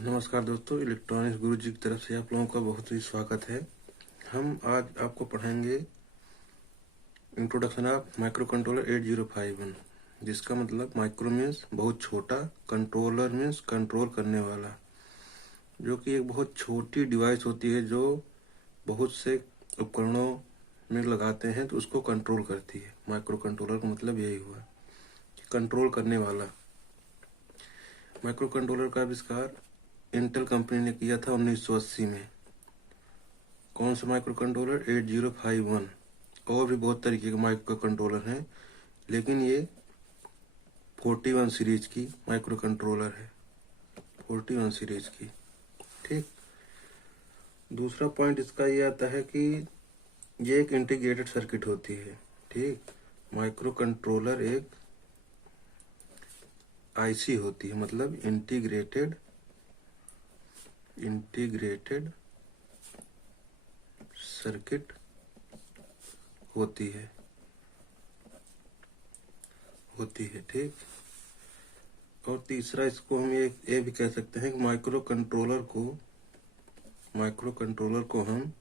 नमस्कार दोस्तों, इलेक्ट्रॉनिक्स गुरुजी की तरफ से आप लोगों का बहुत ही स्वागत है। हम आज आपको पढ़ाएंगे इंट्रोडक्शन ऑफ माइक्रो कंट्रोलर 8051, जिसका मतलब माइक्रो मीन्स बहुत छोटा, कंट्रोलर मीन्स कंट्रोल करने वाला, जो कि एक बहुत छोटी डिवाइस होती है जो बहुत से उपकरणों में लगाते हैं तो उसको कंट्रोल करती है। माइक्रो कंट्रोलर का मतलब यही हुआ कि कंट्रोल करने वाला। माइक्रो कंट्रोलर का आविष्कार इंटेल कंपनी ने किया था 1980 में। कौन सा माइक्रो कंट्रोलर? 8051। और भी बहुत तरीके के माइक्रो कंट्रोलर हैं, लेकिन ये 41 सीरीज की माइक्रो कंट्रोलर है, 41 सीरीज की। ठीक। दूसरा पॉइंट इसका ये आता है कि ये एक इंटीग्रेटेड सर्किट होती है। ठीक। माइक्रो कंट्रोलर एक आईसी होती है, मतलब इंटीग्रेटेड सर्किट होती है। ठीक। और तीसरा इसको हम ये भी कह सकते हैं कि माइक्रो कंट्रोलर को हम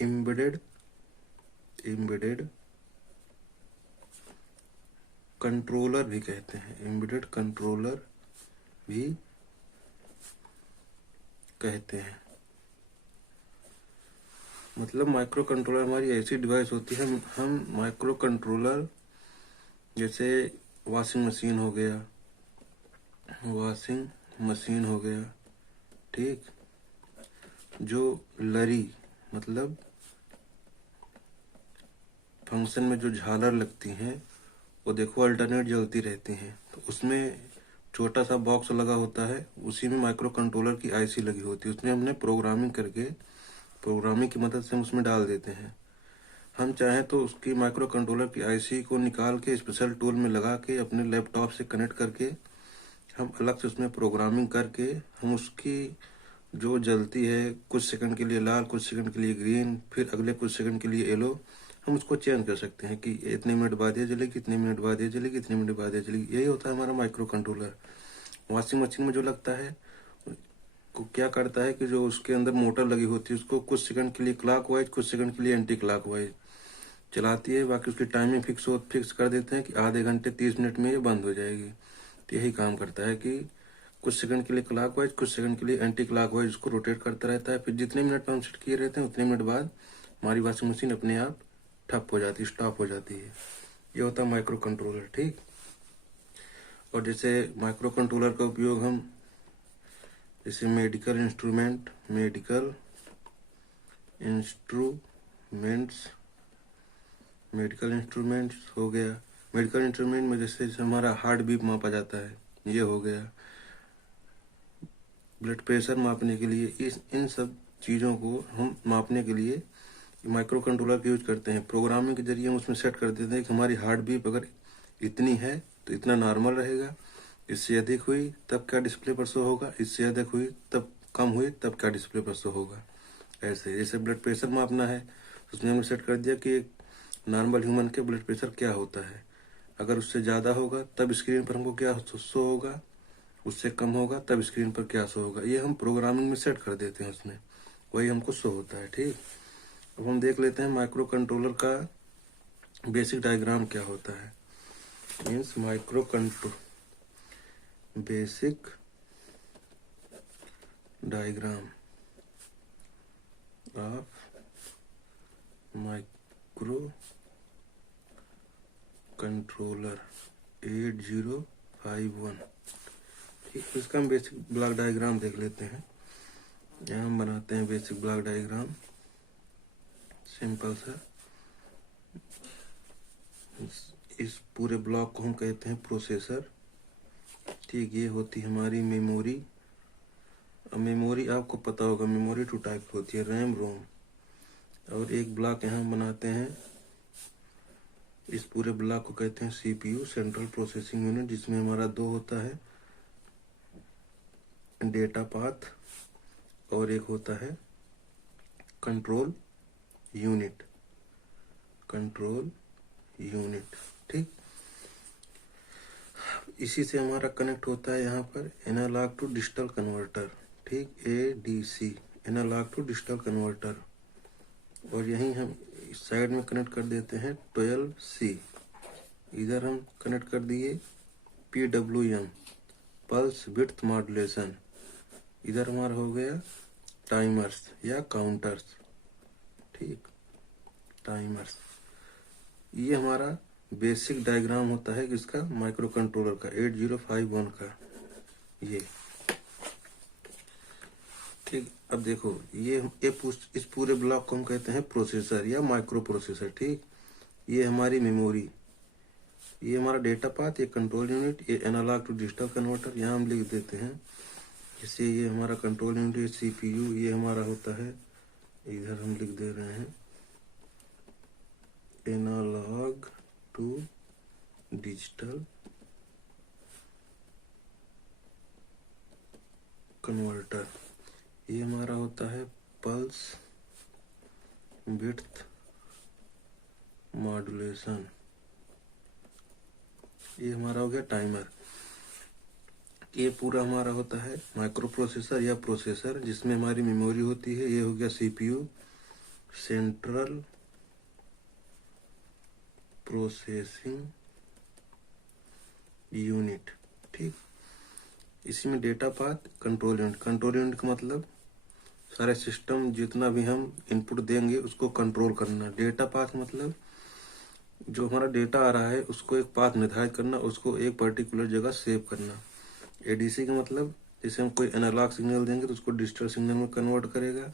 एम्बेडेड कंट्रोलर भी कहते हैं। एम्बेडेड कंट्रोलर भी कहते हैं। मतलब माइक्रो कंट्रोलर हमारी ऐसी डिवाइस होती है, हम माइक्रो कंट्रोलर जैसे वॉशिंग मशीन हो गया, ठीक, जो लरी मतलब फंक्शन में जो झालर लगती हैं वो देखो अल्टरनेट जलती रहती हैं, तो उसमें छोटा सा बॉक्स लगा होता है, उसी में माइक्रो कंट्रोलर की आईसी लगी होती है। उसमें हमने प्रोग्रामिंग की मदद से हम उसमें डाल देते हैं। हम चाहें तो उसकी माइक्रो कंट्रोलर की आईसी को निकाल के स्पेशल टूल में लगा के अपने लैपटॉप से कनेक्ट करके हम अलग से उसमें प्रोग्रामिंग करके हम उसकी जो जलती है कुछ सेकंड के लिए लाल, कुछ सेकंड के लिए ग्रीन, फिर अगले कुछ सेकंड के लिए येलो, हम उसको चेंज कर सकते हैं कि इतने मिनट बाद ये जलेगी, इतने मिनट बाद ये जलेगी, इतने मिनट बाद ये जलेगी। यही होता है हमारा माइक्रो कंट्रोलर। वॉशिंग मशीन में जो लगता है को क्या करता है कि जो उसके अंदर मोटर लगी होती है उसको कुछ सेकंड के लिए क्लॉकवाइज, कुछ सेकंड के लिए एंटी क्लॉकवाइज चलाती है। बाकी उसकी टाइमिंग फिक्स कर देते हैं कि आधे घंटे 30 मिनट में ये बंद हो जाएगी। तो यही काम करता है कि कुछ सेकंड के लिए क्लॉकवाइज, कुछ सेकंड के लिए एंटी क्लॉकवाइज उसको रोटेट करता रहता है। फिर जितने मिनट में हम सेट किए रहते हैं उतने मिनट बाद हमारी वॉशिंग मशीन अपने आप ठप हो जाती है, स्टॉप हो जाती है। ये होता है माइक्रो कंट्रोलर। ठीक। और जैसे माइक्रो कंट्रोलर का उपयोग हम जैसे मेडिकल इंस्ट्रूमेंट्स हो गया। मेडिकल इंस्ट्रूमेंट में जैसे हमारा हार्ट बीट मापा जाता है, ये हो गया। ब्लड प्रेशर मापने के लिए इन सब चीज़ों को हम मापने के लिए माइक्रो कंट्रोलर का यूज करते हैं। प्रोग्रामिंग के जरिए हम उसमें सेट कर देते हैं कि हमारी हार्ट बीट अगर इतनी है तो इतना नॉर्मल रहेगा, इससे अधिक हुई तब क्या डिस्प्ले पर शो होगा, इससे अधिक हुई तब कम हुई तब क्या डिस्प्ले पर शो होगा। ऐसे जैसे ब्लड प्रेशर मापना है उसमें हमने सेट कर दिया कि नॉर्मल ह्यूमन के ब्लड प्रेशर क्या होता है, अगर उससे ज़्यादा होगा तब स्क्रीन पर हमको क्या शो होगा, उससे कम होगा तब स्क्रीन पर क्या शो होगा। ये हम प्रोग्रामिंग में सेट कर देते हैं उसमें, वही हमको शो होता है। ठीक। अब हम देख लेते हैं माइक्रो कंट्रोलर का बेसिक डायग्राम क्या होता है। Means basic diagram of micro controller 8051। ठीक। इसका हम बेसिक ब्लॉक डायग्राम देख लेते हैं। यहाँ हम बनाते हैं बेसिक ब्लॉक डायग्राम, सिंपल सा। इस पूरे ब्लॉक को हम कहते हैं प्रोसेसर। ठीक। ये होती हमारी मेमोरी। अब मेमोरी आपको पता होगा, मेमोरी 2 टाइप की होती है, रैम, रोम। और एक ब्लॉक यहाँ बनाते हैं, इस पूरे ब्लॉक को कहते हैं सीपीयू, सेंट्रल प्रोसेसिंग यूनिट, जिसमें हमारा 2 होता है, डेटा पाथ, और एक होता है कंट्रोल यूनिट। ठीक। इसी से हमारा कनेक्ट होता है यहाँ पर एनालॉग टू डिजिटल कन्वर्टर, ठीक, ADC, analogue to digital converter. और यहीं हम इस साइड में कनेक्ट कर देते हैं 12C। इधर हम कनेक्ट कर दिए PWM, पल्स विड्थ मॉड्यूलेशन। इधर हमारा हो गया टाइमर्स या काउंटर्स, ठीक, टाइमर्स। ये हमारा बेसिक डायग्राम होता है किसका, माइक्रो कंट्रोलर का, 8051 का ये, ठीक। अब देखो इस पूरे ब्लॉक को हम कहते हैं प्रोसेसर या माइक्रो प्रोसेसर, ठीक। ये हमारी मेमोरी, ये हमारा डेटा पाथ, ये कंट्रोल यूनिट, ये एनालॉग टू डिजिटल कन्वर्टर, यहाँ हम लिख देते हैं। जैसे ये हमारा कंट्रोल यूनिट, ये CPU, ये हमारा होता है, इधर हम लिख दे रहे हैं एनालॉग टू डिजिटल कन्वर्टर। ये हमारा होता है पल्स विड्थ मॉड्यूलेशन। ये हमारा हो गया टाइमर। ये पूरा हमारा होता है माइक्रो प्रोसेसर या प्रोसेसर, जिसमें हमारी मेमोरी होती है। ये हो गया CPU, सेंट्रल प्रोसेसिंग यूनिट, ठीक। इसी में data path, control unit. Control unit का मतलब सारे सिस्टम जितना भी हम इनपुट देंगे उसको कंट्रोल करना। डेटा पाथ मतलब जो हमारा डेटा आ रहा है उसको एक पाथ निर्धारित करना, उसको एक पर्टिकुलर जगह सेव करना। ADC का मतलब जैसे हम कोई एनालॉग सिग्नल देंगे तो उसको डिजिटल सिग्नल में कन्वर्ट करेगा,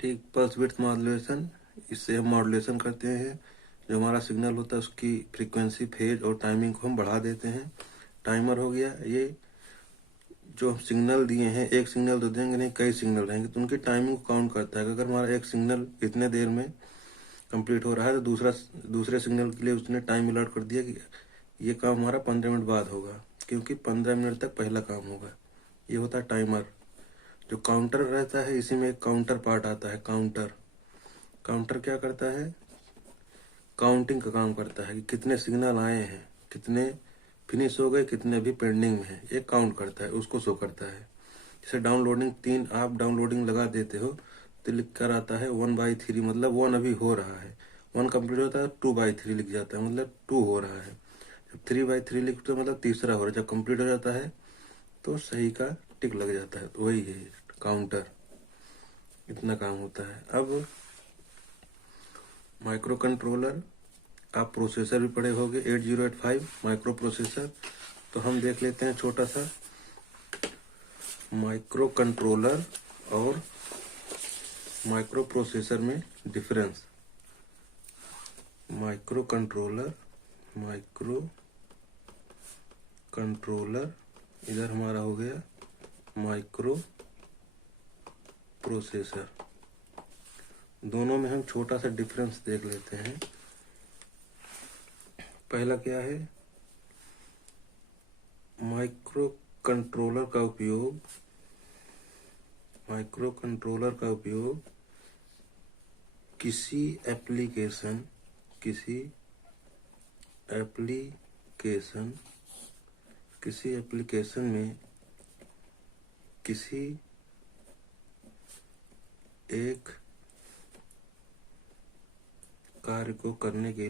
ठीक। पल्स विड्थ मॉड्यूलेशन, इससे हम मॉड्यूलेशन करते हैं, जो हमारा सिग्नल होता है उसकी फ्रीक्वेंसी, फेज और टाइमिंग को हम बढ़ा देते हैं। टाइमर हो गया, ये जो हम सिग्नल दिए हैं, एक सिग्नल तो देंगे नहीं, कई सिग्नल रहेंगे तो उनकी टाइमिंग को काउंट करता है। अगर हमारा एक सिग्नल इतने देर में कंप्लीट हो रहा है तो दूसरे सिग्नल के लिए उसने टाइम अलॉट कर दिया कि ये काम हमारा 15 मिनट बाद होगा, क्योंकि 15 मिनट तक पहला काम होगा। ये होता है टाइमर। जो काउंटर रहता है, इसी में एक काउंटर पार्ट आता है, काउंटर। काउंटर क्या करता है, काउंटिंग का काम करता है कि कितने सिग्नल आए हैं, कितने फिनिश हो गए, कितने भी पेंडिंग में है, ये काउंट करता है, उसको शो करता है। जैसे डाउनलोडिंग, 3 आप डाउनलोडिंग लगा देते हो तो लिख कर आता है 1/3, मतलब 1 अभी हो रहा है। 1 कंप्लीट होता है 2/3 लिख जाता है, मतलब 2 हो रहा है। जब 3/3 लिखते हो मतलब तीसरा हो रहा है। जब कंप्लीट हो जाता है तो सही का टिक लग जाता है, तो वही है काउंटर। इतना काम होता है। अब माइक्रो कंट्रोलर, आप प्रोसेसर भी पढ़े होंगे, 8085 माइक्रो प्रोसेसर। तो हम देख लेते हैं छोटा सा माइक्रो कंट्रोलर और माइक्रो प्रोसेसर में डिफरेंस। माइक्रो कंट्रोलर, इधर हमारा हो गया माइक्रो प्रोसेसर। दोनों में हम छोटा सा डिफरेंस देख लेते हैं। पहला क्या है, माइक्रो कंट्रोलर का उपयोग किसी एप्लीकेशन में किसी एक कार्य को करने के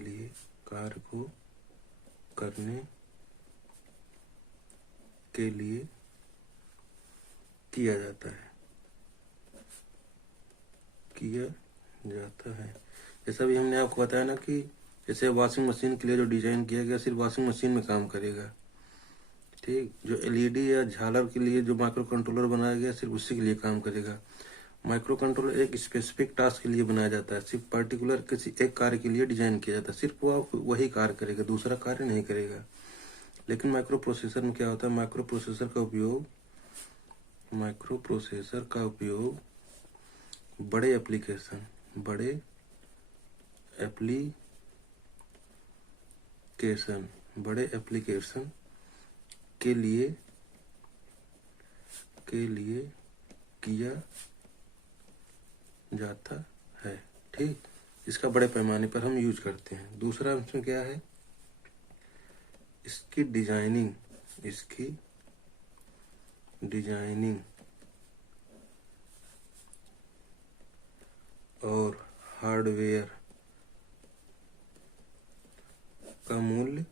लिए किया जाता है। जैसा भी हमने आपको बताया ना कि जैसे वॉशिंग मशीन के लिए जो डिजाइन किया गया सिर्फ वॉशिंग मशीन में काम करेगा, ठीक। जो LED या झालर के लिए जो माइक्रो कंट्रोलर बनाया गया सिर्फ उसी के लिए काम करेगा। माइक्रो कंट्रोलर एक स्पेसिफिक टास्क के लिए बनाया जाता है, सिर्फ पर्टिकुलर किसी एक कार्य के लिए डिजाइन किया जाता है, सिर्फ वह वही कार्य करेगा, दूसरा कार्य नहीं करेगा। लेकिन माइक्रो प्रोसेसर में क्या होता है, माइक्रो प्रोसेसर का उपयोग बड़े एप्लीकेशन के लिए किया जाता है, ठीक। इसका बड़े पैमाने पर हम यूज करते हैं। दूसरा इसमें क्या है, इसकी डिजाइनिंग और हार्डवेयर का मूल्य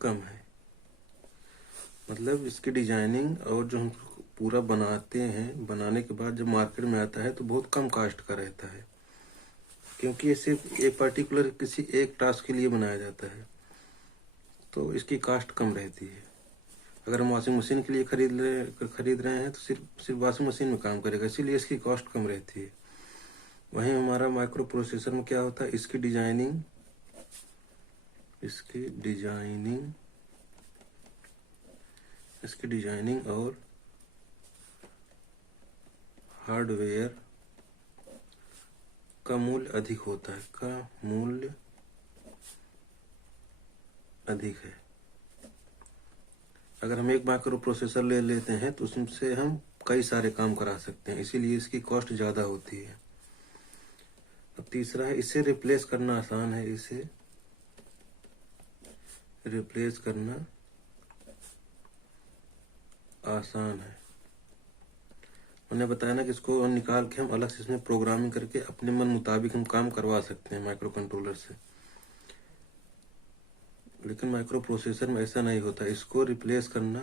कम है। मतलब इसकी डिजाइनिंग और जो हम पूरा बनाते हैं, बनाने के बाद जब मार्केट में आता है तो बहुत कम कास्ट का रहता है, क्योंकि ये सिर्फ एक पर्टिकुलर किसी एक टास्क के लिए बनाया जाता है, तो इसकी कास्ट कम रहती है। अगर हम वॉशिंग मशीन के लिए खरीद रहे हैं तो सिर्फ वॉशिंग मशीन में काम करेगा, इसीलिए इसकी कॉस्ट कम रहती है। वहीं हमारा माइक्रो प्रोसेसर में क्या होता है, इसकी डिजाइनिंग और हार्डवेयर का मूल्य अधिक होता है, है। अगर हम एक माइक्रो प्रोसेसर ले लेते हैं तो उससे हम कई सारे काम करा सकते हैं, इसीलिए इसकी कॉस्ट ज़्यादा होती है। अब तीसरा है, इसे रिप्लेस करना आसान है। इसे रिप्लेस करना आसान है। मैंने बताया ना कि इसको निकाल के हम अलग से इसमें प्रोग्रामिंग करके अपने मन मुताबिक हम काम करवा सकते हैं माइक्रो कंट्रोलर से। लेकिन माइक्रो प्रोसेसर में ऐसा नहीं होता। इसको रिप्लेस करना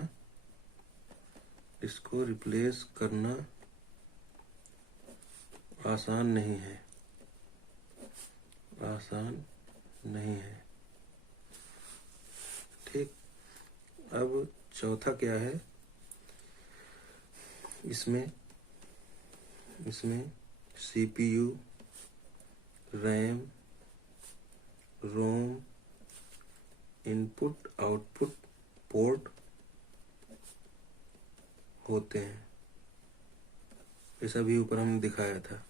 आसान नहीं है। ठीक। अब चौथा क्या है, इसमें CPU, रैम, रोम, इनपुट आउटपुट पोर्ट होते हैं। ये सभी ऊपर हमने दिखाया था।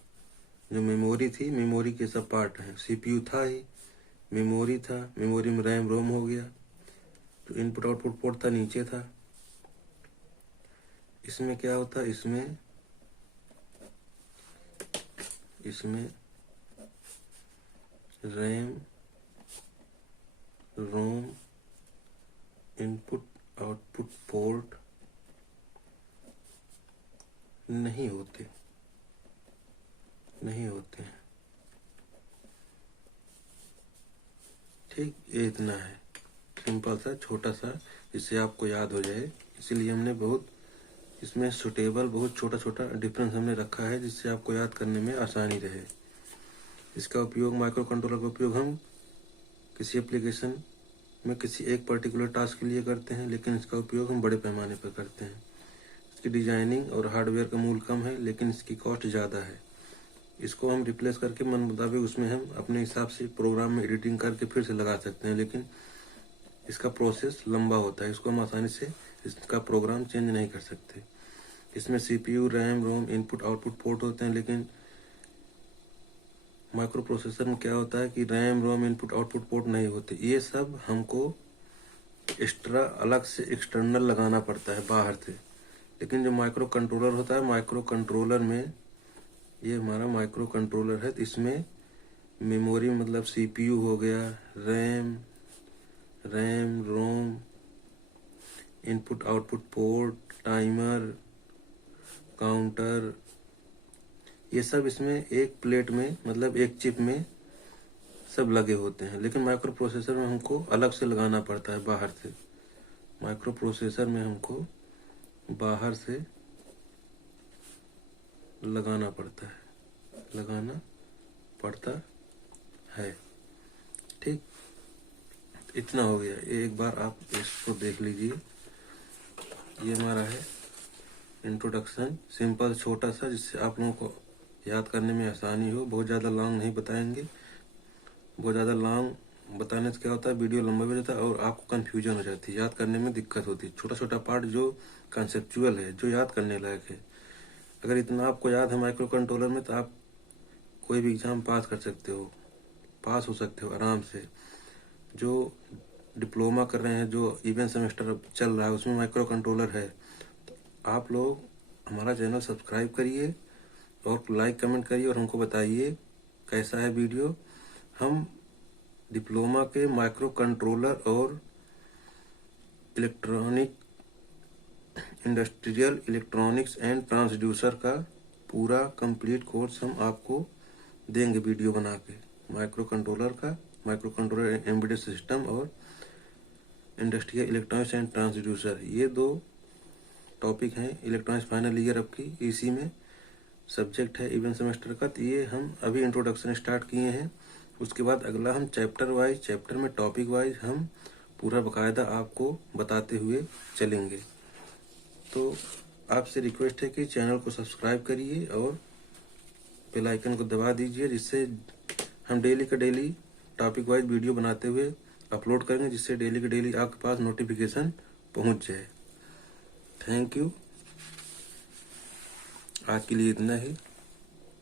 जो मेमोरी थी, मेमोरी के सब पार्ट हैं। CPU था ही, मेमोरी था, मेमोरी में रैम रोम हो गया। जो इनपुट आउटपुट पोर्ट था नीचे था। इसमें क्या होता है, इसमें RAM ROM input output port नहीं होते हैं। ठीक, ये इतना है, सिंपल सा छोटा सा, जिससे आपको याद हो जाए। इसीलिए हमने इसमें सुटेबल बहुत छोटा डिफरेंस हमने रखा है, जिससे आपको याद करने में आसानी रहे। इसका उपयोग, माइक्रो कंट्रोलर का उपयोग हम किसी एप्लीकेशन में किसी एक पर्टिकुलर टास्क के लिए करते हैं, लेकिन इसका उपयोग हम बड़े पैमाने पर करते हैं। इसकी डिजाइनिंग और हार्डवेयर का मूल्य कम है, लेकिन इसकी कॉस्ट ज़्यादा है। इसको हम रिप्लेस करके मन मुताबिक उसमें हम अपने हिसाब से प्रोग्राम में एडिटिंग करके फिर से लगा सकते हैं, लेकिन इसका प्रोसेस लंबा होता है। इसको हम आसानी से इसका प्रोग्राम चेंज नहीं कर सकते। इसमें CPU, रैम, रोम, इनपुट आउटपुट पोर्ट होते हैं, लेकिन माइक्रो प्रोसेसर में क्या होता है कि RAM ROM input output port नहीं होते। ये सब हमको एक्स्ट्रा अलग से एक्सटर्नल लगाना पड़ता है बाहर से। लेकिन जो माइक्रो कंट्रोलर होता है, माइक्रो कंट्रोलर में, ये हमारा माइक्रो कंट्रोलर है, तो इसमें मेमोरी मतलब CPU हो गया, RAM ROM, input output port, timer, counter, ये सब इसमें एक प्लेट में मतलब एक चिप में सब लगे होते हैं। लेकिन माइक्रो प्रोसेसर में हमको अलग से लगाना पड़ता है बाहर से। माइक्रो प्रोसेसर में हमको बाहर से लगाना पड़ता है। ठीक, इतना हो गया। एक बार आप इसको देख लीजिए। ये हमारा है इंट्रोडक्शन, सिंपल छोटा सा, जिससे आप लोगों को याद करने में आसानी हो। बहुत ज़्यादा लॉन्ग नहीं बताएंगे। बहुत ज़्यादा लॉन्ग बताने से क्या होता है, वीडियो लंबा हो जाता है और आपको कन्फ्यूजन हो जाती है, याद करने में दिक्कत होती है। छोटा पार्ट जो कंसेप्चुअल है, जो याद करने लायक है, अगर इतना आपको याद है माइक्रो कंट्रोलर में, तो आप कोई भी एग्जाम पास हो सकते हो आराम से। जो डिप्लोमा कर रहे हैं, जो इवेंट सेमेस्टर चल रहा है, उसमें माइक्रो कंट्रोलर है। आप लोग हमारा चैनल सब्सक्राइब करिए और लाइक कमेंट करिए और हमको बताइए कैसा है वीडियो। हम डिप्लोमा के माइक्रो कंट्रोलर और electronic industrial electronics and transducer का पूरा कंप्लीट कोर्स हम आपको देंगे वीडियो बना के। माइक्रो कंट्रोलर एम्बेडेड सिस्टम और इंडस्ट्रियल इलेक्ट्रॉनिक्स एंड ट्रांसड्यूसर, ये 2 टॉपिक हैं इलेक्ट्रॉनिक्स फाइनल ईयर अब की। इसी में सब्जेक्ट है इवन सेमेस्टर का, तो ये हम अभी इंट्रोडक्शन स्टार्ट किए हैं। उसके बाद अगला हम चैप्टर में टॉपिक वाइज हम पूरा बकायदा आपको बताते हुए चलेंगे। तो आपसे रिक्वेस्ट है कि चैनल को सब्सक्राइब करिए और बेल आइकन को दबा दीजिए, जिससे हम डेली का डेली टॉपिक वाइज वीडियो बनाते हुए अपलोड करेंगे, जिससे डेली का डेली आपके पास नोटिफिकेशन पहुंच जाए। Thank you. आज के लिए इतना ही।